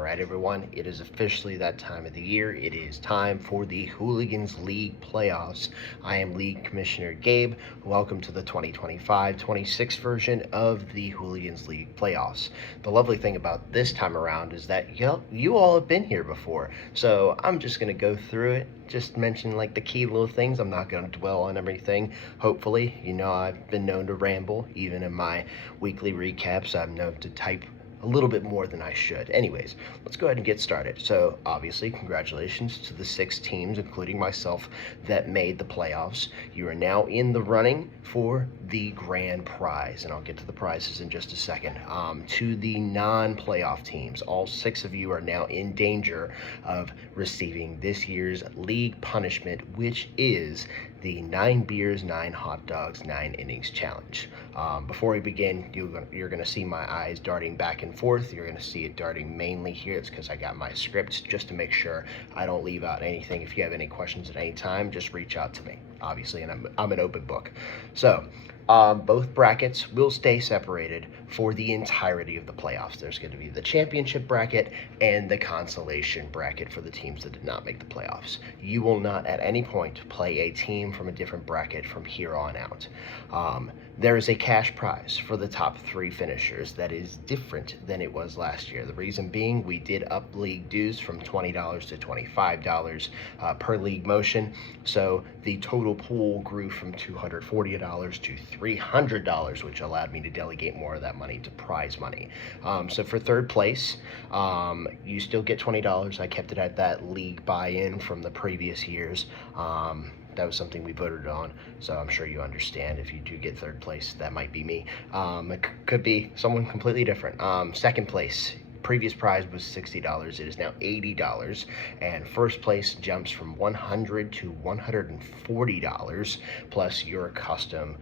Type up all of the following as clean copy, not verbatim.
All right, everyone, it is officially that time of the year. It is time for the Hooligans League playoffs. I am League Commissioner Gabe. Welcome to the 2025-26 version of the Hooligans League playoffs. The lovely thing about this time around is that you all have been here before, so I'm just going to go through it, just mention like the key little things. I'm not going to dwell on everything. Hopefully, I've been known to ramble. Even in my weekly recaps, I'm known to type a little bit more than I should. Anyways, let's go ahead and get started. So obviously, congratulations to the 6 teams, including myself, that made the playoffs. You are now in the running for the grand prize, and I'll get to the prizes in just a second. To the non-playoff teams, all 6 of you are now in danger of receiving this year's league punishment, which is the 9 beers, 9 hot dogs, 9 innings challenge. Before we begin, you're going to see my eyes darting back and forth. You're going to see it darting mainly here. It's because I got my scripts just to make sure I don't leave out anything. If you have any questions at any time, just reach out to me, obviously, and I'm an open book. So both brackets will stay separated for the entirety of the playoffs. There's going to be the championship bracket and the consolation bracket for the teams that did not make the playoffs. You will not at any point play a team from a different bracket from here on out. There is a cash prize for the top 3 finishers that is different than it was last year. The reason being, we did up league dues from $20 to $25 per league motion. So the total pool grew from $240 to $300, which allowed me to delegate more of that money to prize money. So for third place, you still get $20. I kept it at that league buy-in from the previous years. That was something we voted on, so I'm sure you understand. If you do get third place, that might be me. It could be someone completely different. Second place, previous prize was $60. It is now $80, and first place jumps from $100 to $140, plus your custom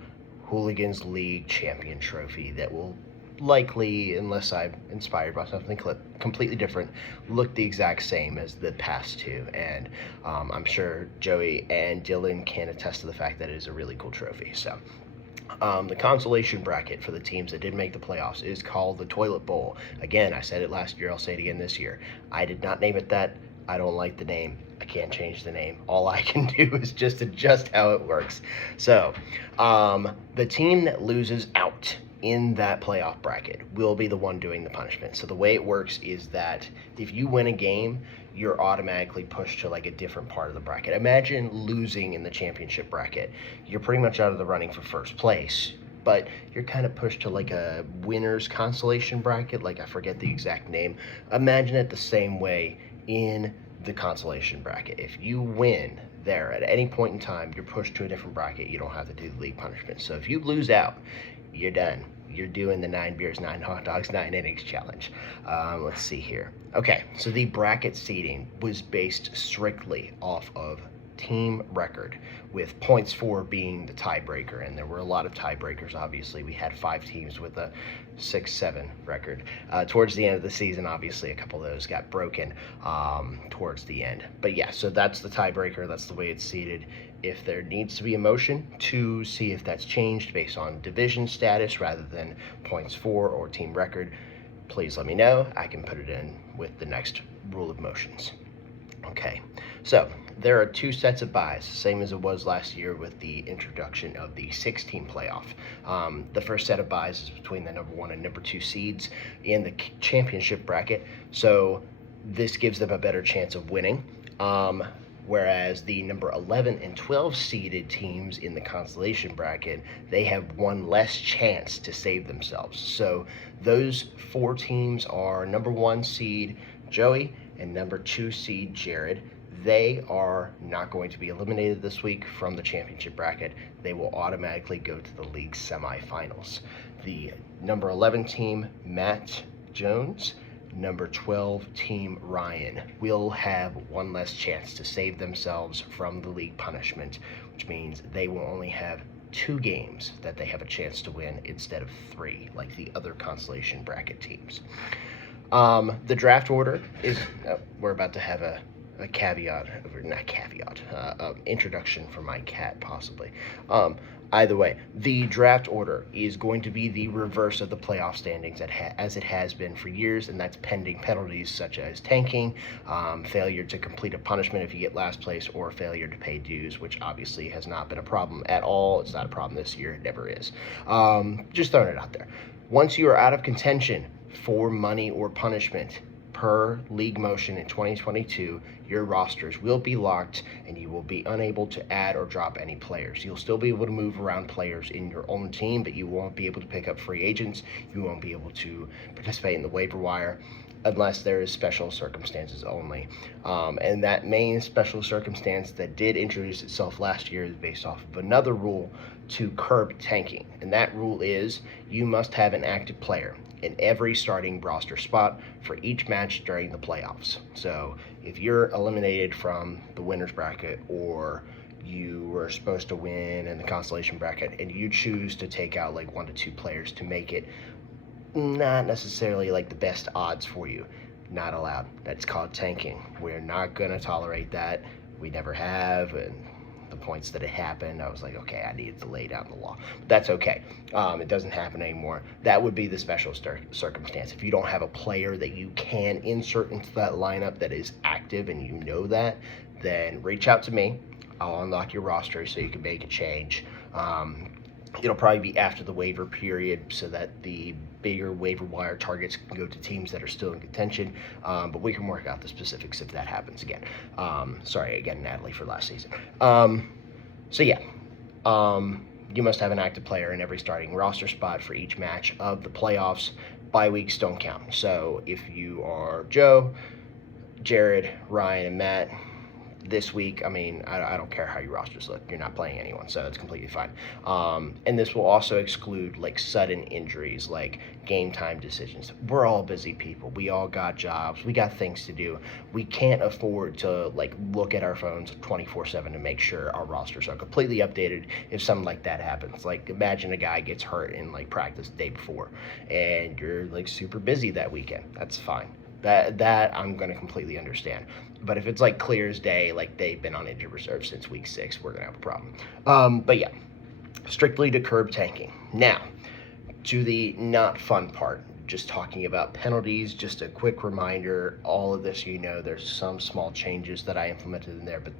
Hooligans League champion trophy that will likely, unless I'm inspired by something completely different, look the exact same as the past 2. And I'm sure Joey and Dylan can attest to the fact that it is a really cool trophy. So the consolation bracket for the teams that did make the playoffs is called the Toilet Bowl. Again, I said it last year, I'll say it again this year. I did not name it that. I don't like the name. I can't change the name. All I can do is just adjust how it works. So the team that loses out in that playoff bracket will be the one doing the punishment. So the way it works is that if you win a game, you're automatically pushed to like a different part of the bracket. Imagine losing in the championship bracket. You're pretty much out of the running for first place, but you're kind of pushed to like a winner's consolation bracket. Like, I forget the exact name. Imagine it the same way in the consolation bracket. If you win there at any point in time, you're pushed to a different bracket. You don't have to do the league punishment. So if you lose out, you're done. You're doing the 9 beers, 9 hot dogs, 9 innings challenge. Let's see here. Okay, so the bracket seeding was based strictly off of team record, with points for being the tiebreaker, and there were a lot of tiebreakers. Obviously, we had 5 teams with a 6-7 record. Towards the end of the season, obviously, a couple of those got broken towards the end. But yeah, so that's the tiebreaker. That's the way it's seeded. If there needs to be a motion to see if that's changed based on division status rather than points for or team record, please let me know. I can put it in with the next rule of motions. Okay, so there are 2 sets of buys, same as it was last year with the introduction of the 6-team playoff. The first set of buys is between the number 1 and number 2 seeds in the championship bracket, so this gives them a better chance of winning. Whereas the number 11 and 12 seeded teams in the consolation bracket, they have one less chance to save themselves. So those 4 teams are number 1 seed Joey and number 2 seed Jared. They are not going to be eliminated this week from the championship bracket. They will automatically go to the league semifinals. The number 11 team, Matt Jones, number 12 team Ryan, will have one less chance to save themselves from the league punishment, which means they will only have 2 games that they have a chance to win instead of 3 like the other consolation bracket teams. The draft order is we're about to have a introduction for my cat, possibly. Either way, the draft order is going to be the reverse of the playoff standings as it has been for years, and that's pending penalties such as tanking, failure to complete a punishment if you get last place, or failure to pay dues, which obviously has not been a problem at all. It's not a problem this year. It never is. Just throwing it out there. Once you are out of contention for money or punishment, per league motion in 2022, your rosters will be locked and you will be unable to add or drop any players. You'll still be able to move around players in your own team, but you won't be able to pick up free agents. You won't be able to participate in the waiver wire unless there is special circumstances only. And that main special circumstance that did introduce itself last year is based off of another rule to curb tanking. And that rule is you must have an active player in every starting roster spot for each match during the playoffs. So if you're eliminated from the winner's bracket, or you were supposed to win in the consolation bracket and you choose to take out like 1 to 2 players to make it not necessarily like the best odds for you, not allowed. That's called tanking. We're not going to tolerate that. We never have. And the points that it happened, I was like, okay, I needed to lay down the law. But that's okay. It doesn't happen anymore. That would be the special circumstance. If you don't have a player that you can insert into that lineup that is active and you know that, then reach out to me. I'll unlock your roster so you can make a change. It'll probably be after the waiver period so that the bigger waiver wire targets can go to teams that are still in contention, but we can work out the specifics if that happens again. Sorry again, Natalie, for last season. So yeah, you must have an active player in every starting roster spot for each match of the playoffs. Bye weeks don't count. So if you are Joe, Jared, Ryan, and Matt, this week, I mean, I don't care how your rosters look. You're not playing anyone, so it's completely fine. And this will also exclude like sudden injuries, like game time decisions. We're all busy people. We all got jobs. We got things to do. We can't afford to like look at our phones 24/7 to make sure our rosters are completely updated if something like that happens. Like imagine a guy gets hurt in like practice the day before and you're like super busy that weekend. That's fine. That I'm going to completely understand. But if it's like clear as day, like they've been on injured reserve since week 6, we're going to have a problem. But yeah, strictly to curb tanking. Now, to the not fun part, just talking about penalties, just a quick reminder, all of this, there's some small changes that I implemented in there, but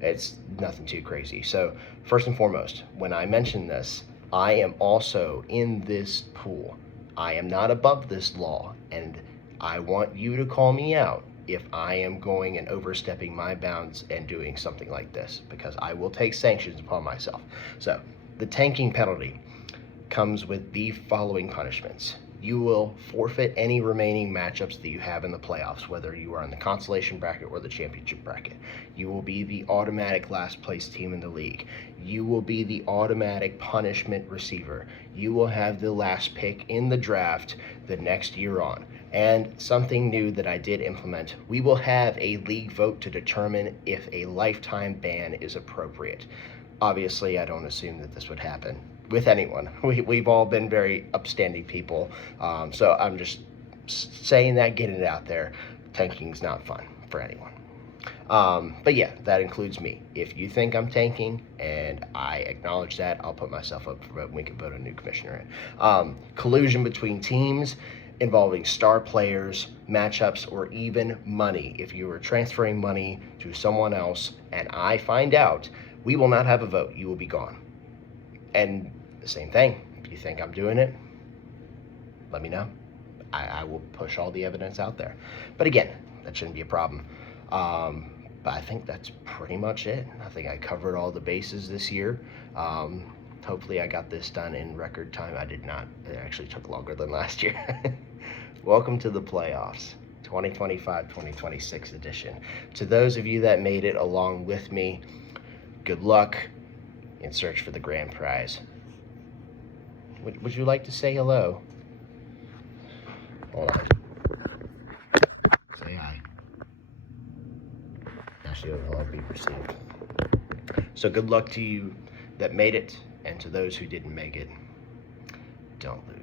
it's nothing too crazy. So first and foremost, when I mention this, I am also in this pool. I am not above this law, and I want you to call me out if I am going and overstepping my bounds and doing something like this, because I will take sanctions upon myself. So the tanking penalty comes with the following punishments. You will forfeit any remaining matchups that you have in the playoffs, whether you are in the consolation bracket or the championship bracket. You will be the automatic last place team in the league. You will be the automatic punishment receiver. You will have the last pick in the draft the next year on. And something new that I did implement, we will have a league vote to determine if a lifetime ban is appropriate. Obviously, I don't assume that this would happen with anyone. We've all been very upstanding people. So I'm just saying that, getting it out there. Tanking's not fun for anyone. But yeah, that includes me. If you think I'm tanking and I acknowledge that, I'll put myself up for vote and we can vote a new commissioner in. Collusion between teams involving star players, matchups, or even money. If you are transferring money to someone else and I find out, we will not have a vote. You will be gone. And the same thing, if you think I'm doing it, let me know. I will push all the evidence out there. But again, that shouldn't be a problem. But I think that's pretty much it. I think I covered all the bases this year. Hopefully I got this done in record time. I did not. It actually took longer than last year. Welcome to the playoffs, 2025-2026 edition. To those of you that made it along with me, good luck in search for the grand prize. Would you like to say hello? Hold on. Say hi. Now she'll be received. So good luck to you that made it, and to those who didn't make it, don't lose.